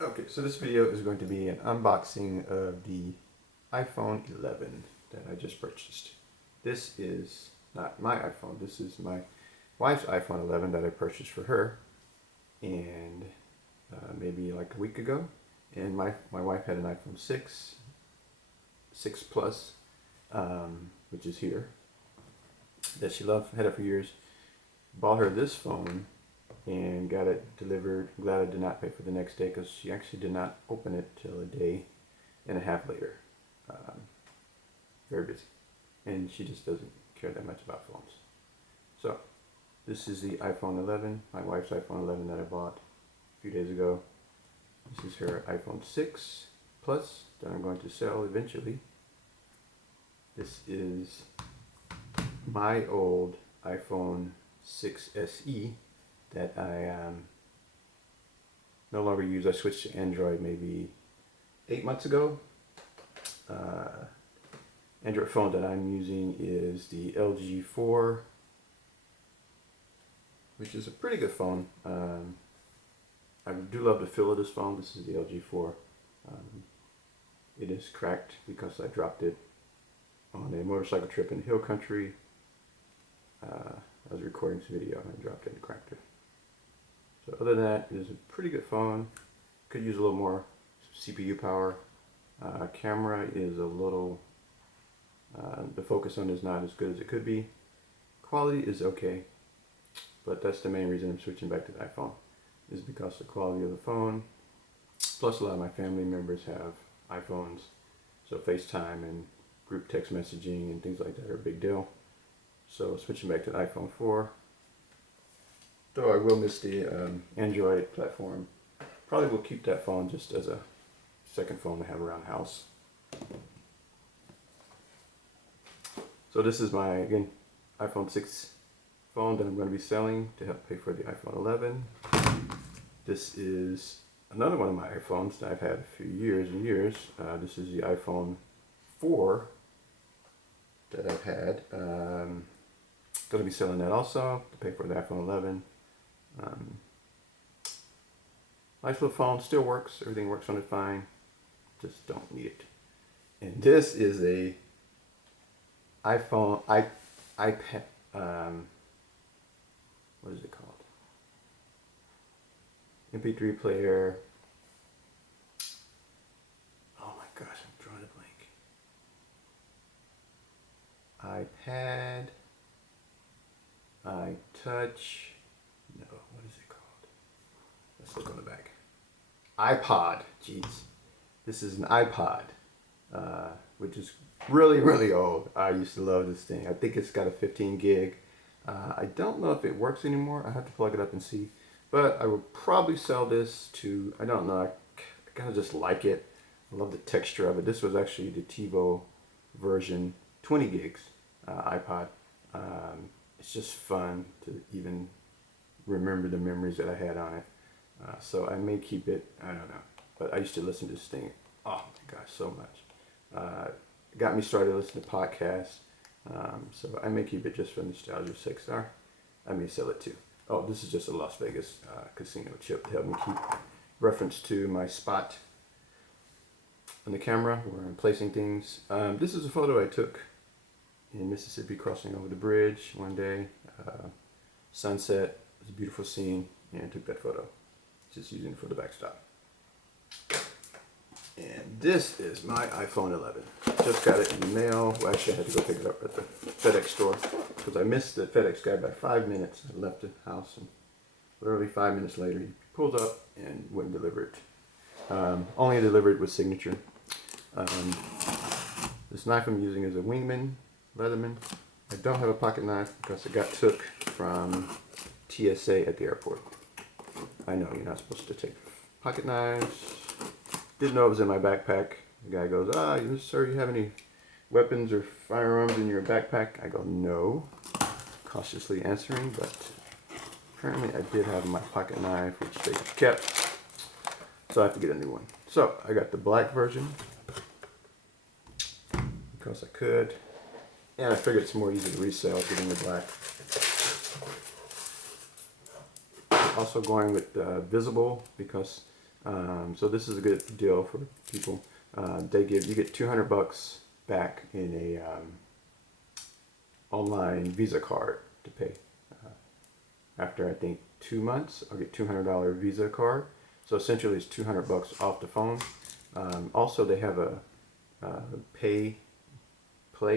Okay, so this video is going to be an unboxing of the iPhone 11 that I just purchased. This is not my iPhone, this is my wife's iPhone 11 that I purchased for her and maybe like a week ago. And my wife had an iPhone 6 Plus, which is here, that she loved, had it for years. Bought her this phone and got it delivered. I'm glad I did not pay for the next day because she actually did not open it till a day and a half later. Very busy. And she just doesn't care that much about phones. So, this is the iPhone 11, my wife's iPhone 11 that I bought a few days ago. This is her iPhone 6 Plus that I'm going to sell eventually. This is my old iPhone 6 SE that I no longer use. I switched to Android maybe 8 months ago. Android phone that I'm using is the LG 4, which is a pretty good phone. I do love the feel of this phone. This is the LG 4. It is cracked because I dropped it on a motorcycle trip in hill country. I was recording this video and I dropped it and cracked it. So other than that, it is a pretty good phone. Could use a little more CPU power. Camera is a little, the focus on it is not as good as it could be. Quality is okay, but that's the main reason I'm switching back to the iPhone, is because of the quality of the phone. Plus a lot of my family members have iPhones, so FaceTime and group text messaging and things like that are a big deal. So switching back to the iPhone 4. Though I will miss the Android platform. Probably will keep that phone just as a second phone to have around the house. So this is my, again, iPhone 6 phone that I'm going to be selling to help pay for the iPhone 11. This is another one of my iPhones that I've had a few years and years. This is the iPhone 4 that I've had. Going to be selling that also to pay for the iPhone 11. Nice little phone, still works. Everything works on it fine. Just don't need it. And this is a iPhone, iPad, what is it called? MP3 player. Oh my gosh, I'm drawing a blank. iPad, iTouch, no, what is it called? Let's look on the back. iPod, jeez. This is an iPod, which is really, really old. I used to love this thing. I think it's got a 15 gig. I don't know if it works anymore. I have to plug it up and see. But I will probably sell this to, I don't know, I kind of just like it. I love the texture of it. This was actually the TiVo version, 20 gigs iPod. It's just fun to even remember the memories that I had on it. So I may keep it, I don't know. But I used to listen to this thing, oh my gosh, so much. It got me started listening to podcasts. So I may keep it just for nostalgia's sake. I may sell it too. Oh, this is just a Las Vegas casino chip to help me keep reference to my spot on the camera where I'm placing things. This is a photo I took in Mississippi crossing over the bridge one day. Sunset, it was a beautiful scene, and I took that photo. Just using it for the backstop. And this is my iPhone 11. Just got it in the mail. Well, actually I had to go pick it up at the FedEx store because I missed the FedEx guy by 5 minutes. I left the house and literally 5 minutes later he pulled up and wouldn't deliver it. Only delivered with signature. This knife I'm using is a Wingman Leatherman. I don't have a pocket knife because it got took from TSA at the airport. I know you're not supposed to take pocket knives. Didn't know it was in my backpack. The guy goes, sir, you have any weapons or firearms in your backpack? I go, no. Cautiously answering, but apparently I did have my pocket knife, which they kept. So I have to get a new one. So I got the black version because I could. And I figured it's more easy to resell getting the black. Also going with visible because So this is a good deal for people. You get $200 back in a online Visa card to pay. After I think 2 months, I'll get $200 Visa card. So essentially, it's $200 off the phone. Also, they have a play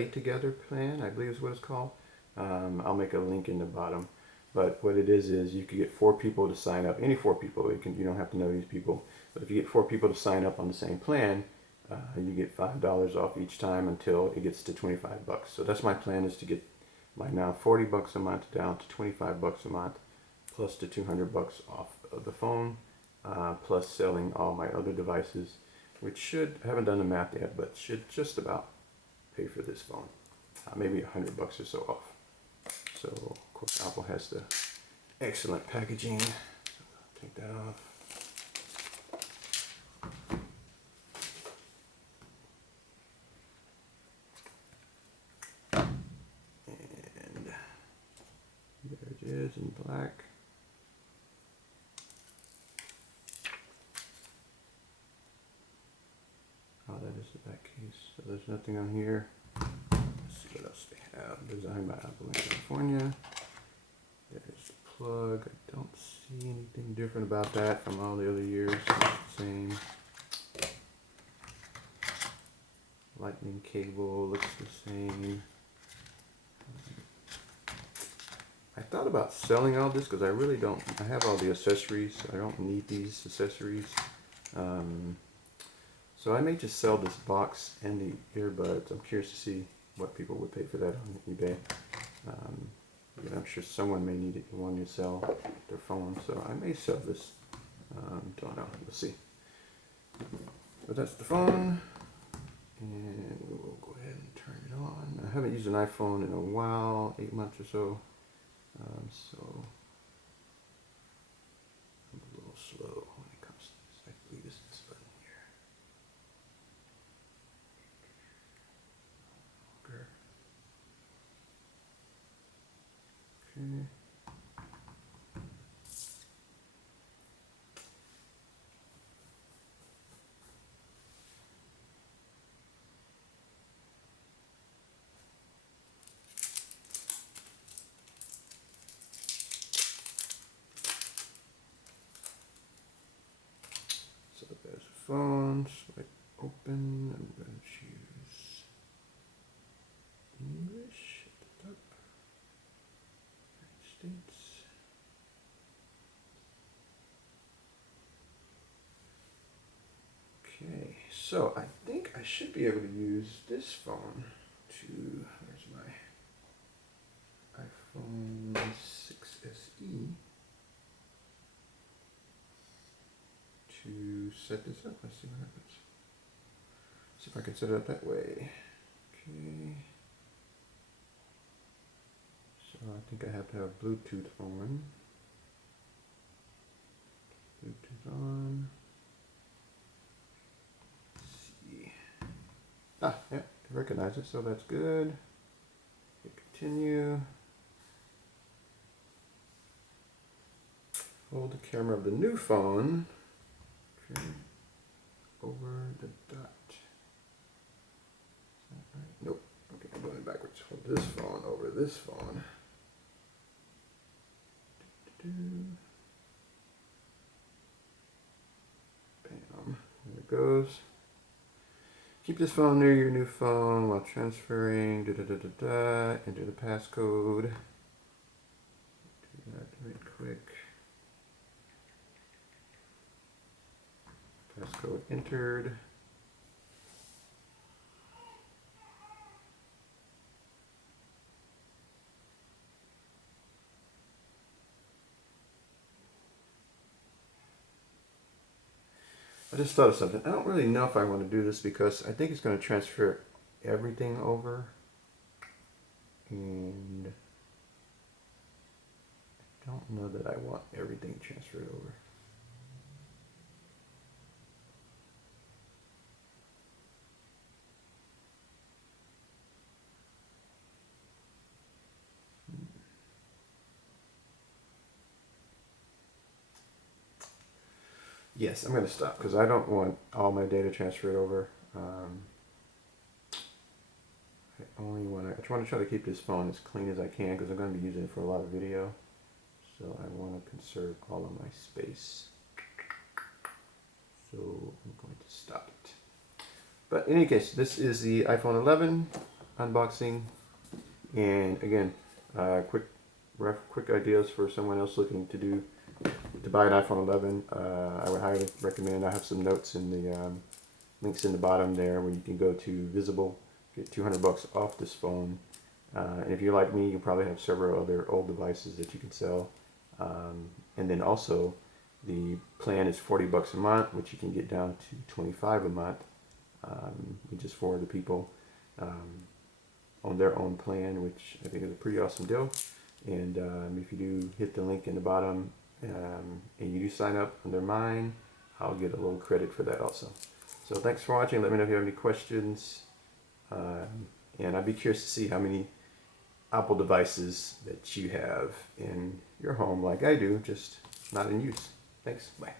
together plan, I believe is what it's called. I'll make a link in the bottom. But what it is you could get 4 people to sign up. Any 4 people. You don't have to know these people. But if you get 4 people to sign up on the same plan, you get $5 off each time until it gets to $25. So that's my plan, is to get my now $40 a month down to $25 a month, plus the $200 off of the phone, plus selling all my other devices, which should, I haven't done the math yet, but should just about pay for this phone. Maybe $100 or so off. So of course Apple has the excellent packaging. Take that off. And there it is in black. Oh, that is the back case. So there's nothing on here. Let's see what else they have. Designed by Apple in California. There's the plug. I don't see anything different about that from all the other years. It's the same. Lightning cable looks the same. I thought about selling all this because I really don't. I have all the accessories. I don't need these accessories. So I may just sell this box and the earbuds. I'm curious to see what people would pay for that on eBay. I'm sure someone may need it and want to sell their phone, so I may sell this. Don't know. We'll see. But that's the phone, and we'll go ahead and turn it on. I haven't used an iPhone in a while, 8 months or so. So I'm a little slow when it comes to this. I believe this is this button here. Okay. So there's a phone. Swipe open. I'm going to choose English at the top. United States. Okay, so I think I should be able to use this phone to, where's my iPhone 6SE, to set this up. Let's see what happens. See if I can set it up that way. Okay. So I think I have to have Bluetooth on. Bluetooth on. Ah, yeah, I recognize it, so that's good. Hit continue. Hold the camera of the new phone. Okay. Over the dot. Is that right? Nope. Okay, I'm going backwards. Hold this phone over this phone. Bam. There it goes. Keep this phone near your new phone while transferring. Enter the passcode. Do that right quick. Passcode entered. I just thought of something. I don't really know if I want to do this because I think it's going to transfer everything over. And I don't know that I want everything transferred over. yes, I'm going to stop because I don't want all my data transferred over. I want to try to keep this phone as clean as I can because I'm going to be using it for a lot of video. So I want to conserve all of my space. So I'm going to stop it. But in any case, this is the iPhone 11 unboxing. And again, quick ideas for someone else looking to buy an iPhone 11. I would highly recommend. I have some notes in the links in the bottom there where you can go to Visible, get $200 off this phone. And if you're like me, you probably have several other old devices that you can sell. And then also, the plan is $40 a month, which you can get down to $25 a month, just for the people on their own plan, which I think is a pretty awesome deal. And if you do hit the link in the bottom and you do sign up under mine, I'll get a little credit for that also. So thanks for watching. Let me know if you have any questions. And I'd be curious to see how many Apple devices that you have in your home like I do, just not in use. Thanks. Bye.